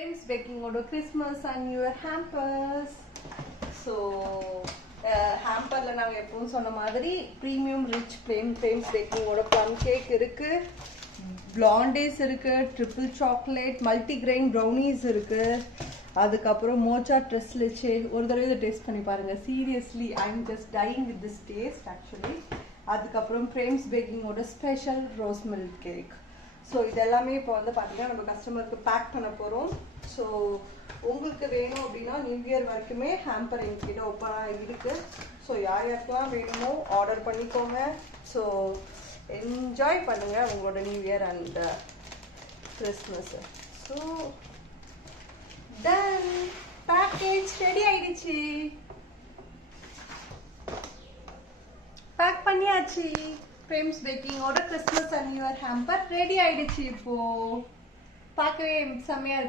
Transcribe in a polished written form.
Frames baking order Christmas and New Year hampers. So hamper la naanga eppum sonna madiri premium rich frames baking order plum cake irukku, blondes irukku, triple chocolate, multi-grain brownies irukku, adukaprom mocha tres leche ஒரு தடவை இத taste பண்ணி பாருங்க. Seriously, I am just dying with this taste actually. அதுக்கப்புறம் frames baking ஓட special rose milk cake. So இதெல்லாமே இப்போ வந்து பார்த்தீங்கன்னா நம்ம கஸ்டமருக்கு பேக் பண்ண போகிறோம். ஸோ உங்களுக்கு வேணும் அப்படின்னா நியூ இயர் வரைக்குமே ஹேம்பர் எங்ககிட்ட ஓப்பனாக இருக்குது. ஸோ யார் யாருக்கெல்லாம் வேணுமோ ஆர்டர் பண்ணிக்கோங்க. ஸோ என்ஜாய் பண்ணுங்கள் உங்களோட new year and Christmas. So done, package ready ஆயிடுச்சு, பேக் பண்ணியாச்சு. ஃப்ரேம்ஸ் பேக்கிங்கோட Christmas and new year hamper ready ஆயிடுச்சு. இப்போ பார்க்கவே செம்மையா இருக்கு.